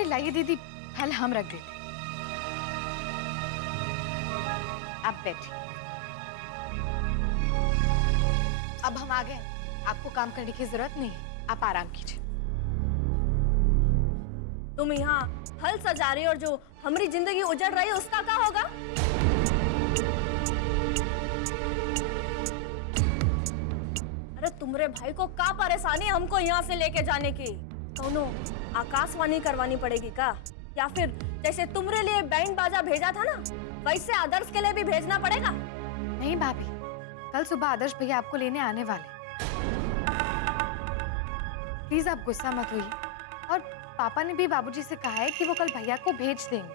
अरे लाइए दीदी, फल हम रख देते। आप बैठिए। अब हम आ गए, आपको काम करने की जरूरत नहीं है, आप आराम कीजिए। तुम यहाँ फल सजा रही और जो हमारी जिंदगी उजड़ रही है उसका क्या होगा? अरे तुम्हारे भाई को क्या परेशानी हमको यहाँ से लेके जाने की? कौनो आकाशवाणी करवानी पड़ेगी का? या फिर जैसे तुम्हारे लिए बैंड बाजा भेजा था ना, वैसे आदर्श के लिए भी भेजना पड़ेगा? नहीं भाभी, कल सुबह आदर्श भैया आपको लेने आने वाले। प्लीज आप गुस्सा मत होइए, और पापा ने भी बाबूजी से कहा है कि वो कल भैया को भेज देंगे।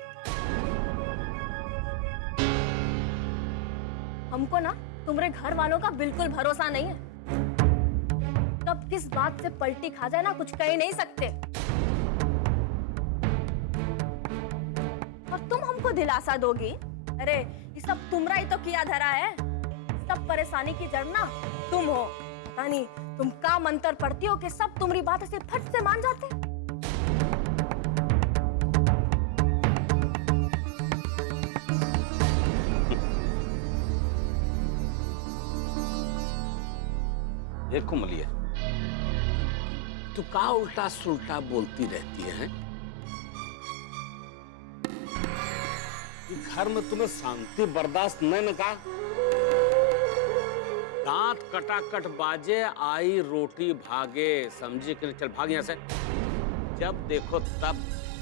हमको ना तुम्हारे घर वालों का बिल्कुल भरोसा नहीं है। कब किस बात से पलटी खा जाए ना, कुछ कह ही नहीं सकते। और तुम हमको दिलासा दोगी? अरे ये सब तुम्हारा ही तो किया धरा है। सब परेशानी की जड़ ना तुम हो। पता नहीं तुम का मंत्र पढ़ती हो कि सब तुम्हारी बात ऐसे फट से मान जाते। देखो मलिया, तू का उल्टा सुल्टा बोलती रहती है? घर में तुम्हें शांति बर्दाश्त नहीं न का? दांत कटाकट बाजे, आई रोटी भागे, समझे कि चल भाग यहाँ से। जब देखो तब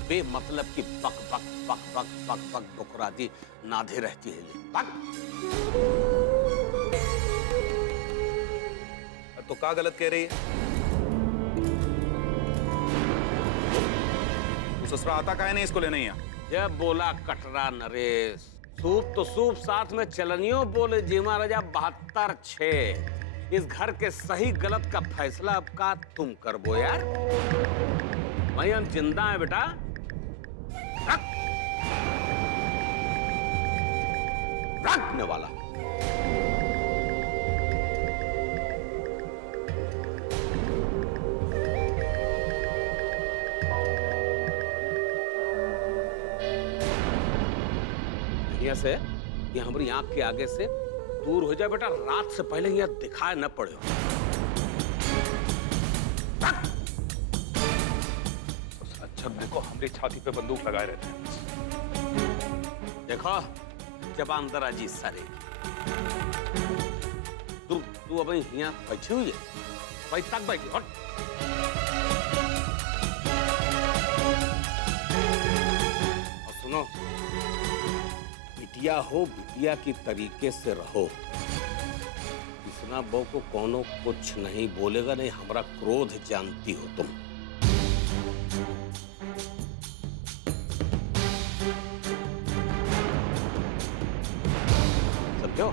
बेमतलब की बक बक बक बक बक बक बकराती नाधे रहती है। बक। तो क्या गलत कह रही है? तू ससुरा आता काहे नहीं इसको लेने यहाँ? जब बोला कटरा नरेश, सूप तो सूप, साथ में चलनियों बोले जी महाराजा 72-6। इस घर के सही गलत का फैसला अब का तुम कर बो यार। भाई हम जिंदा है बेटा। रखने वाला यहाँ से, ये हमारी आंख के आगे से दूर हो जाए बेटा, रात से पहले यहाँ दिखाए न पड़े। जब देखो हमारी छाती पे बंदूक लगाए रहते हैं। देखो जबान दराजी सारे। तू अब यहाँ बैठी हुई है, भाई तक बैठी। और सुनो, बिटिया हो, बिटिया की तरीके से रहो। किसना बहू को कोनो कुछ नहीं बोलेगा, नहीं हमारा क्रोध जानती हो तुम। समझो?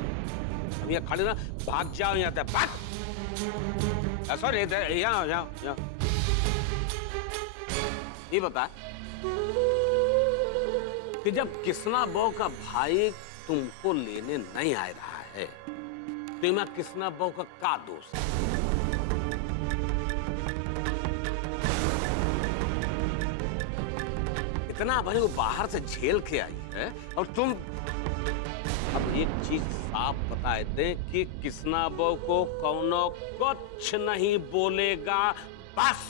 अब यहाँ खड़े ना, भाग जाओ यहाँ से, भाग। सॉरी, यहाँ यहाँ ये बता कि जब किसना बहू का भाई तुमको लेने नहीं आ रहा है, तो मैं किसना बहू का दोष है? इतना भाई वो बाहर से झेल के आई है, और तुम अब एक चीज साफ बता दे कि किसना बहू को कौनो कुछ नहीं बोलेगा, बस।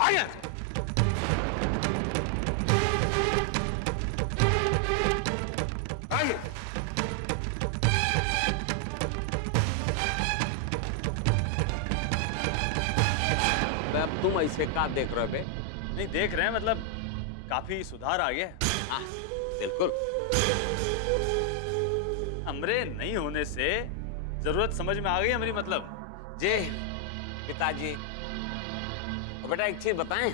आइए। आइए। अब तुम ऐसे क्या देख रहे हो बे? नहीं देख रहे हैं, मतलब काफी सुधार आ गया। हाँ, बिल्कुल। हमरे नहीं होने से जरूरत समझ में आ गई हमारी, मतलब। जी पिताजी, बेटा एक चीज बताएं,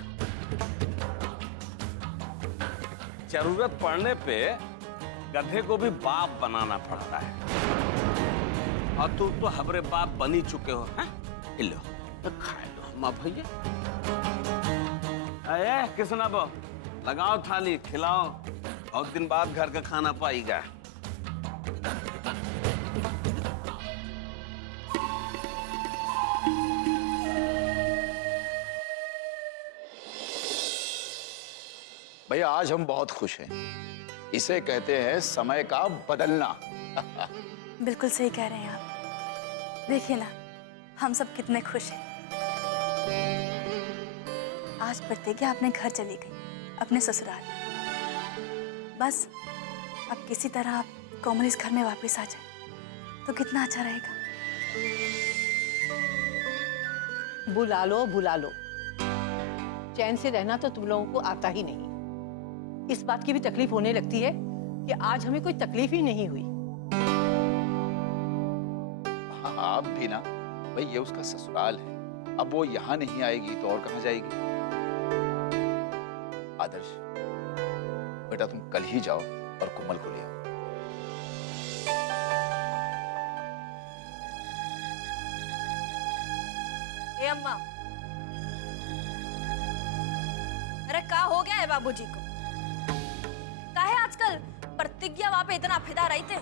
जरूरत पड़ने पे गधे को भी बाप बनाना पड़ता है, और तुम तो हमारे बाप बन ही चुके हो। हैं? लो तो खा लो माँ भैया। अरे किसना बो, लगाओ थाली, खिलाओ, बहुत दिन बाद घर का खाना पाएगा। भैया आज हम बहुत खुश हैं। इसे कहते हैं समय का बदलना। बिल्कुल सही कह रहे हैं आप। देखिए ना, हम सब कितने खुश हैं। आज प्रतिज्ञा अपने घर चली गई, अपने ससुराल। बस अब किसी तरह कोमल इस घर में वापस आ जाए तो कितना अच्छा रहेगा। बुला लो। चैन से रहना तो तुम लोगों को आता ही नहीं। इस बात की भी तकलीफ होने लगती है कि आज हमें कोई तकलीफ ही नहीं हुई। हाँ आप भी ना भाई, ये उसका ससुराल है। अब वो यहाँ नहीं आएगी तो और कहाँ जाएगी। आदर्श बेटा तुम कल ही जाओ और कोमल को ले आओ। ए अम्मा, अरे क्या हो गया है बाबूजी को? काहे आजकल प्रतिज्ञा वहां पे इतना फिदा रही थे?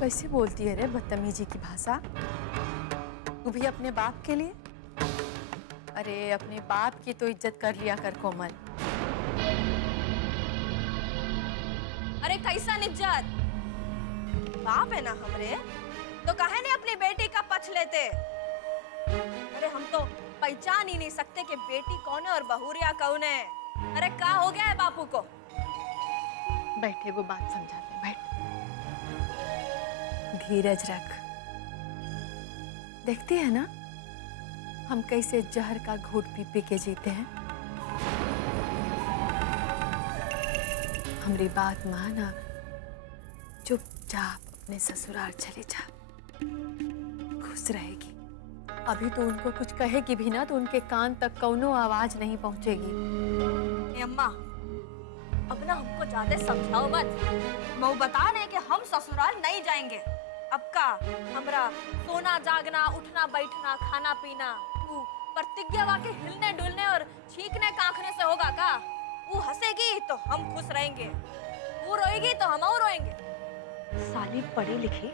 कैसे बोलती है रे बदतमीजी की भाषा? तू भी अपने बाप के लिए? अरे अपने बाप की तो इज्जत कर लिया कर कोमल। अरे कैसा इज्जत? बाप है ना हमरे, तो काहे ने अपनी बेटी का पक्ष लेते? अरे हम तो पहचान ही नहीं सकते कि बेटी कौन है और बहुरिया कौन है। अरे क्या हो गया है बापू को? बैठे, वो बात समझाते हैं, बैठ। धीरज रख। देखती है ना हम कैसे जहर का घूंट पी पी के जीते हैं। हमारी बात माना, चुपचाप अपने ससुराल चले जा, खुश रहेगी। अभी तो उनको कुछ कहेगी भी ना तो उनके कान तक कौनो आवाज नहीं पहुंचेगी। ए अम्मा, अब ना हमको ज्यादा समझाओ मत। मैं बता रहे कि हम ससुराल नहीं जाएंगे। अब का हमरा सोना जागना, उठना बैठना, खाना पीना तू प्रतिज्ञा वाके हिलने डुलने और छींकने कांखने से होगा का? वो हंसेगी तो हम खुश रहेंगे, वो रोएगी तो हम और रोएंगे। साली पढ़ी लिखी।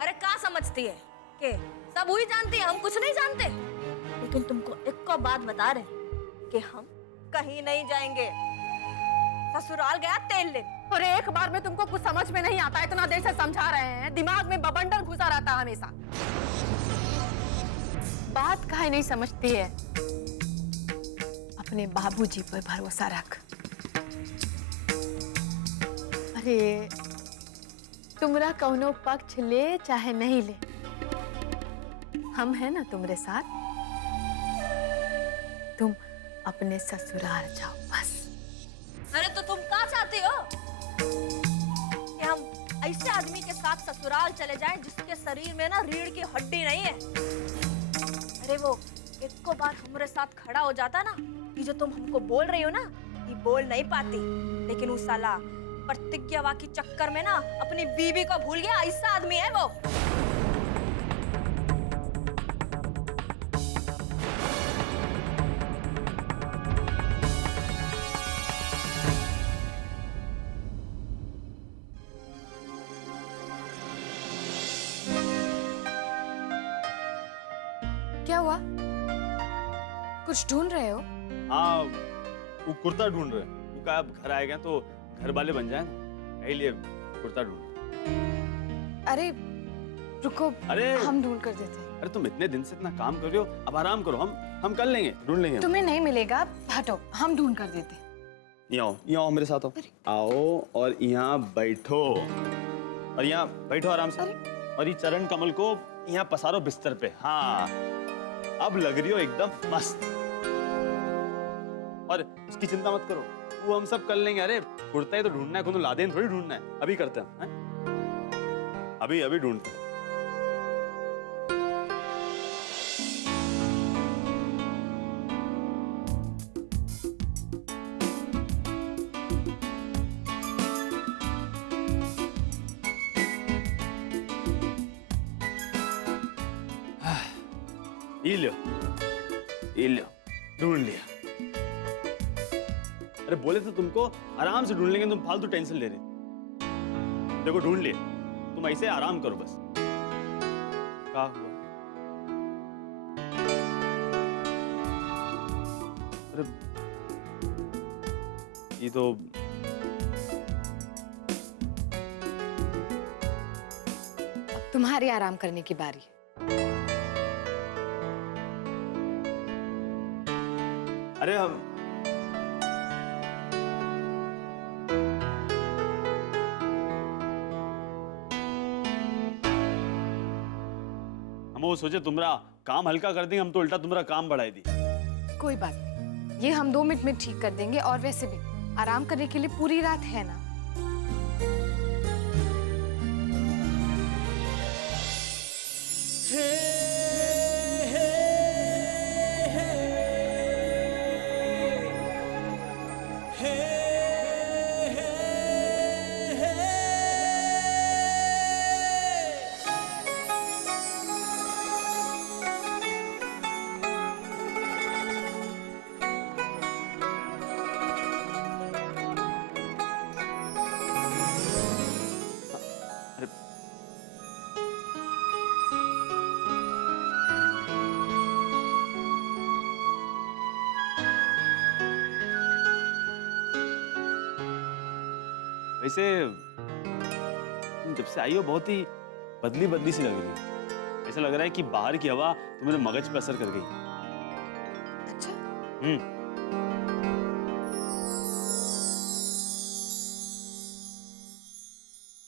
अरे क्या समझती है कि सब वही जानती है, हम कुछ नहीं जानते? लेकिन तुमको एक को बात बता रहे कि हम कहीं नहीं जाएंगे। ससुराल गया तेल ले। और एक बार में तुमको कुछ समझ में नहीं आता, इतना देर से समझा रहे हैं, दिमाग में बवंडर घुसा रहता है हमेशा। बात काहे नहीं समझती है? अपने बाबूजी पर भरोसा रख। अरे तुमरा कौनो पक्ष ले चाहे नहीं ले, हम हैं ना तुम्हारे साथ। तुम अपने ससुराल जाओ बस। अरे तो तुम क्या चाहते हो कि हम ऐसे आदमी के साथ ससुराल चले जाएं जिसके शरीर में ना रीढ़ की हड्डी नहीं है? अरे वो एक को बार हमारे साथ खड़ा हो जाता ना, ये जो तुम हमको बोल रही हो ना, ये बोल नहीं पाती। लेकिन वो साला प्रतिज्ञा के चक्कर में ना अपनी बीवी को भूल गया। ऐसा आदमी है वो। क्या हुआ? कुछ ढूंढ रहे हो? हाँ, वो कुर्ता ढूंढ रहे हैं। वो कहा अब घर आएगा तो घर वाले बन जाए ना, यही लिए कुर्ता ढूंढ। अरे रुको, अरे हम ढूंढ कर देते हैं। अरे तुम इतने दिन से इतना काम कर रहे हो, अब आराम करो, हम कर लेंगे, ढूंढ लेंगे। तुम्हें नहीं मिलेगा, हटो, हम ढूंढ कर देते हैं। यहाँ आओ मेरे साथ आओ और यहाँ बैठो, और यहाँ बैठो आराम से। और ये चरण कमल को यहाँ पसारो बिस्तर पे। हाँ, अब लग रही हो एकदम मस्त। और उसकी चिंता मत करो, वो हम सब कर लेंगे। अरे कुर्ता ही तो ढूंढना है, कोनो लादेन थोड़ी ढूंढना है। अभी करते हैं, अभी ढूंढते हैं। ये लो, ढूंढ लिया। अरे बोले तो तुमको आराम से ढूंढ लेंगे, तुम फालतू टेंशन ले रहे। देखो ढूंढ लिए, तुम ऐसे आराम करो बस। क्या हुआ? अरे ये तो अब तुम्हारी आराम करने की बारी है। अरे हम वो सोचे तुम्हारा काम हल्का कर देंगे, हम तो उल्टा तुम्हारा काम बढ़ाई दी। कोई बात नहीं, ये हम 2 मिनट में ठीक कर देंगे। और वैसे भी आराम करने के लिए पूरी रात है ना। वैसे तुम जब से आई हो बहुत ही बदली बदली सी लग रही है। ऐसा लग रहा है कि बाहर की हवा तुम्हारे मगज पे असर कर गई। अच्छा,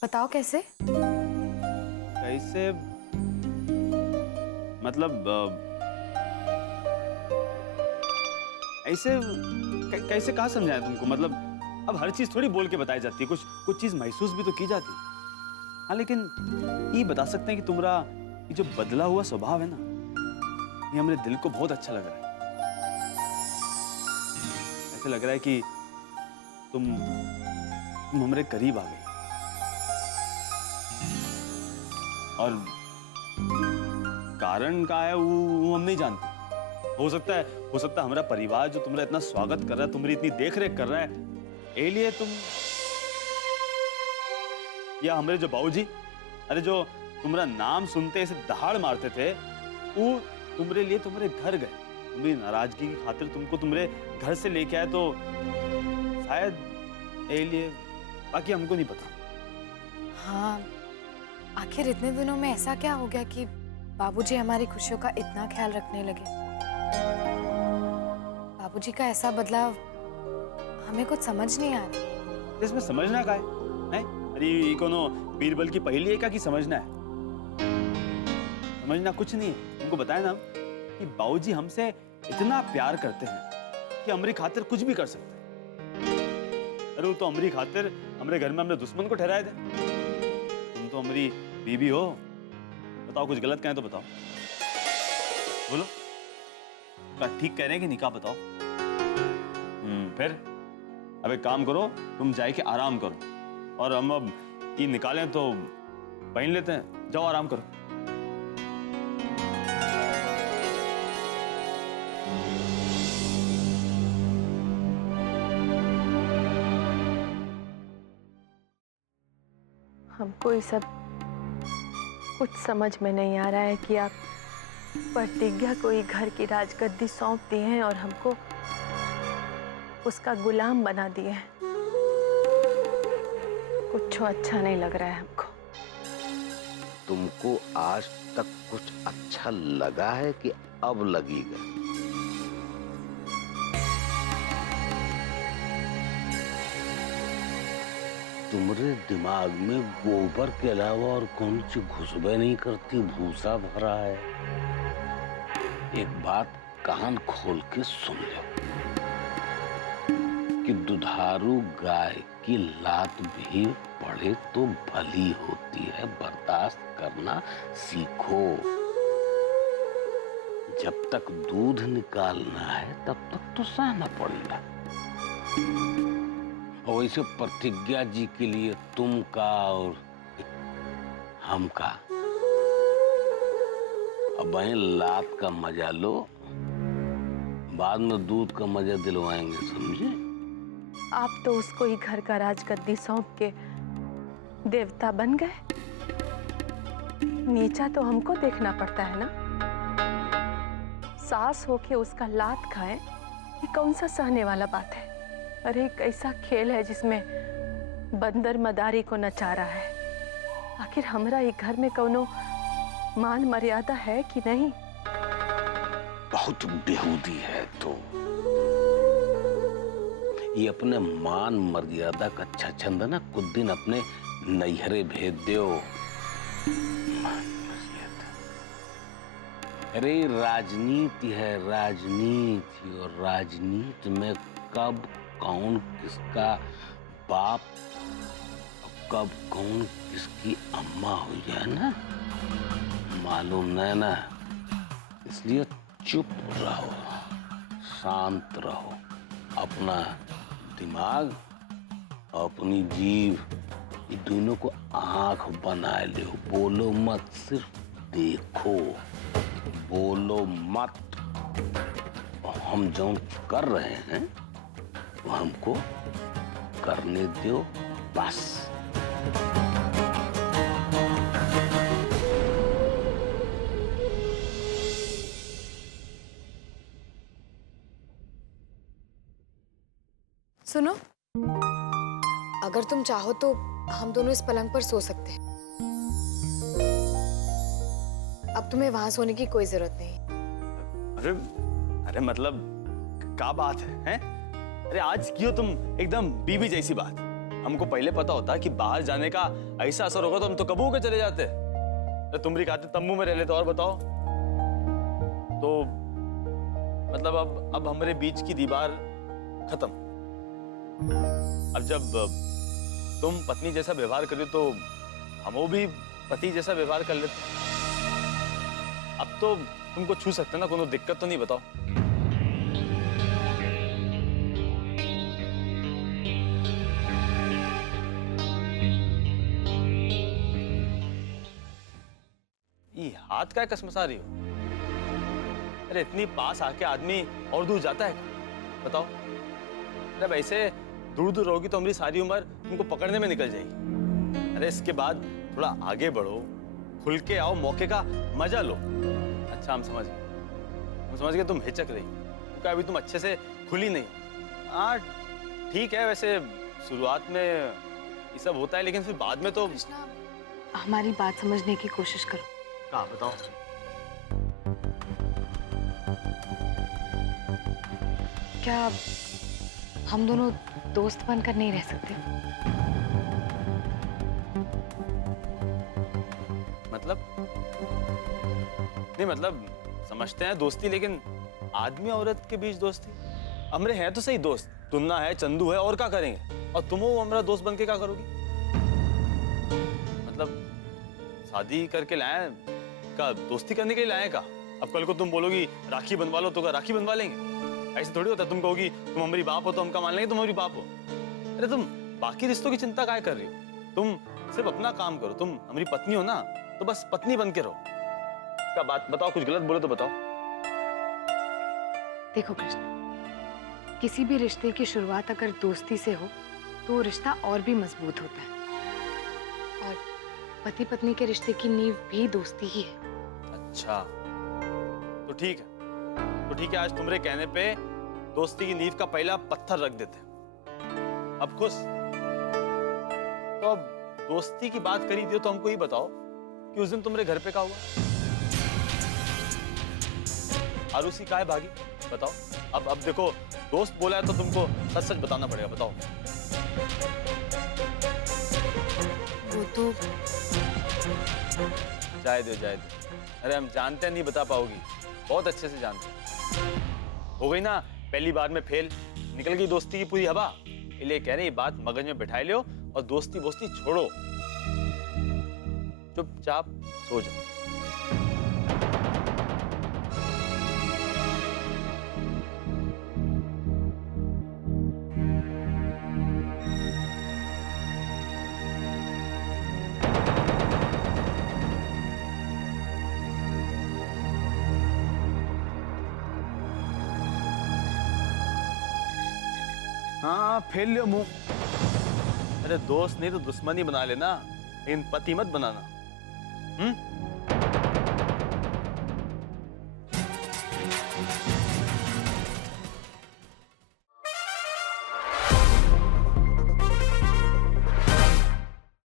बताओ कैसे? कैसे मतलब ऐसे कैसे कहा समझाया तुमको? मतलब अब हर चीज थोड़ी बोल के बताई जाती है, कुछ चीज महसूस भी तो की जाती है। हाँ लेकिन ये बता सकते हैं कि तुम्हारा ये जो बदला हुआ स्वभाव है ना, ये हमारे दिल को बहुत अच्छा लग रहा है। ऐसे लग रहा है कि तुम हमारे करीब आ गई। और कारण क्या है वो हम नहीं जानते। हो सकता है हमारा परिवार जो तुम्हारा इतना स्वागत कर रहा है, तुम्हारी इतनी देख रेख कर रहा है, ए लिए तुम, या हमारे जो बाबूजी, अरे जो तुम्हारा नाम सुनते ऐसे दहाड़ मारते थे, वो तुम्हारे लिए तुम्हारे घर गए। तुम्हारी नाराजगी की खातिर तुमको तुम्हारे घर से लेके आए, तो शायद ए लिए, बाकी हमको नहीं पता। हाँ, आखिर इतने दिनों में ऐसा क्या हो गया कि बाबूजी हमारी खुशियों का इतना ख्याल रखने लगे? बाबूजी का ऐसा बदलाव हमें कुछ समझ नहीं आ रहा। इसमें समझना क्या है? अरे ये कोनो बीरबल की पहेली है क्या कि समझना है? समझना कुछ नहीं है। तुमको बताया ना कि बाबूजी हमसे इतना प्यार करते हैं कि हमारी खातिर कुछ भी कर सकते हैं। अरे वो तो हमारी खातिर हमारे घर में हमने दुश्मन को ठहराए थे। तुम तो हमारी बीबी हो। बताओ कुछ गलत कहें तो बताओ, बोलो। क्या ठीक कह रहे हैं कि नहीं? क्या बताओ। फिर अब एक काम करो, तुम जाए के आराम करो, और हम अब ये निकालें तो पहन लेते हैं। जाओ आराम करो। हमको ये सब कुछ समझ में नहीं आ रहा है कि आप प्रतिज्ञा को ही घर की राजगद्दी सौंप दी हैं और हमको उसका गुलाम बना दिए हैं। कुछ अच्छा नहीं लग रहा है हमको। तुमको आज तक कुछ अच्छा लगा है कि अब लगेगा? तुम्हारे दिमाग में गोबर के अलावा और कौन सी घुसबे नहीं करती, भूसा भरा है। एक बात कान खोल के सुन लो कि दुधारू गाय की लात भी पड़े तो भली होती है। बर्दाश्त करना सीखो। जब तक दूध निकालना है तब तक तो सहना पड़ेगा। और वैसे प्रतिज्ञा जी के लिए तुम का और हम का, अब वहीं लात का मजा लो, बाद में दूध का मजा दिलवाएंगे, समझे? आप तो उसको ही घर का राजगद्दी सौंप के देवता बन गए। नीचा तो हमको देखना पड़ता है ना। सास होके उसका लात खाए, ये कौन सा सहने वाला बात है। अरे एक ऐसा खेल है जिसमें बंदर मदारी को नचा रहा है। आखिर हमरा ये घर में कौनो मान मर्यादा है कि नहीं? बहुत बेहूदी है तो ये अपने मान मर्यादा का अच्छा छंद ना कुछ दिन अपने नैहरे भेज दो। मान मर्यादा, अरे राजनीति है राजनीति, और राजनीति में कब कौन किसका बाप, कब कौन किसकी अम्मा हो जाए ना मालूम नहीं ना। इसलिए चुप रहो, शांत रहो, अपना दिमाग अपनी जीभ ये दोनों को आंख बना लो। बोलो मत, सिर्फ देखो, बोलो मत। हम जो कर रहे हैं वो हमको करने दो बस। सुनो, अगर तुम चाहो तो हम दोनों इस पलंग पर सो सकते हैं। अब तुम्हें वहां सोने की कोई जरूरत नहीं। अरे अरे मतलब क्या बात है, हैं? अरे आज क्यों तुम एकदम बीबी जैसी बात। हमको पहले पता होता कि बाहर जाने का ऐसा असर होगा तो हम तो कबू के चले जाते। तो तुम भी कहते तंबू में रह लेते। और बताओ तो मतलब अब हमारे बीच की दीवार खत्म। अब जब तुम पत्नी जैसा व्यवहार करो तो हम वो भी पति जैसा व्यवहार कर लेते। अब तो तुमको छू सकते ना, कोनो दिक्कत तो नहीं। बताओ ये हाथ क्या कसमसा रही हो? अरे इतनी पास आके आदमी और दूर जाता है क्या? बताओ। जब ऐसे दूर दूर रहोगी तो हमारी सारी उम्र तुमको पकड़ने में निकल जाएगी। अरे इसके बाद थोड़ा आगे बढ़ो, खुल के आओ, मौके का मजा लो। अच्छा हम समझ गए तुम हिचक रही क्योंकि अभी तुम अच्छे से खुली नहीं। हाँ ठीक है, वैसे शुरुआत में ये सब होता है लेकिन फिर बाद में तो। कृष्णा, हमारी बात समझने की कोशिश करो। कहाँ बताओ। क्या हम दोनों दोस्त बनकर नहीं रह सकते? मतलब नहीं, मतलब समझते हैं दोस्ती, लेकिन आदमी औरत के बीच दोस्ती। हमरे हैं तो सही दोस्त, तुन्ना है, चंदू है, और क्या करेंगे? और तुम हो हमारा दोस्त बन के क्या करोगी? मतलब शादी करके लाए का दोस्ती करने के लिए लाए का? अब कल को तुम बोलोगी राखी बनवा लो तो क्या राखी बनवा लेंगे? ऐसे थोड़ी होता। तुम कहोगी तुम हमारी बाप हो तो हम क्या मान लेंगे तुम हमारी बाप हो? अरे तुम बाकी रिश्तों की चिंता काय कर रही हो? तुम सिर्फ अपना काम करो। तुम हमारी पत्नी हो ना, तो बस पत्नी बन के रहो। क्या बात बताओ, कुछ गलत बोले तो बताओ। देखो कृष्ण, किसी भी रिश्ते की शुरुआत अगर दोस्ती से हो तो वो रिश्ता और भी मजबूत होता है। और पति पत्नी के रिश्ते की नींव भी दोस्ती ही है। अच्छा तो ठीक है, आज तुम्हारे कहने पे दोस्ती की नींव का पहला पत्थर रख देते हैं। अब खुश? तो अब दोस्ती की बात करी थी तो हमको ये बताओ कि उस दिन तुम्हारे घर पे क्या हुआ? आरुषि काहे भागी? बताओ। अब देखो दोस्त बोला है तो तुमको सच सच बताना पड़ेगा। बताओ। वो तो जाए दो। अरे हम जानते हैं नहीं बता पाओगी, बहुत अच्छे से जानते हैं। हो गई ना पहली बार में फेल, निकल गई दोस्ती की पूरी हवा। इसलिए कह रहे ये बात मगज में बिठाई लो और दोस्ती बोस्ती छोड़ो, चुपचाप सो जाओ। हाँ फैल लियो मुंह। अरे दोस्त नहीं तो दुश्मनी बना लेना, लेकिन पति मत बनाना।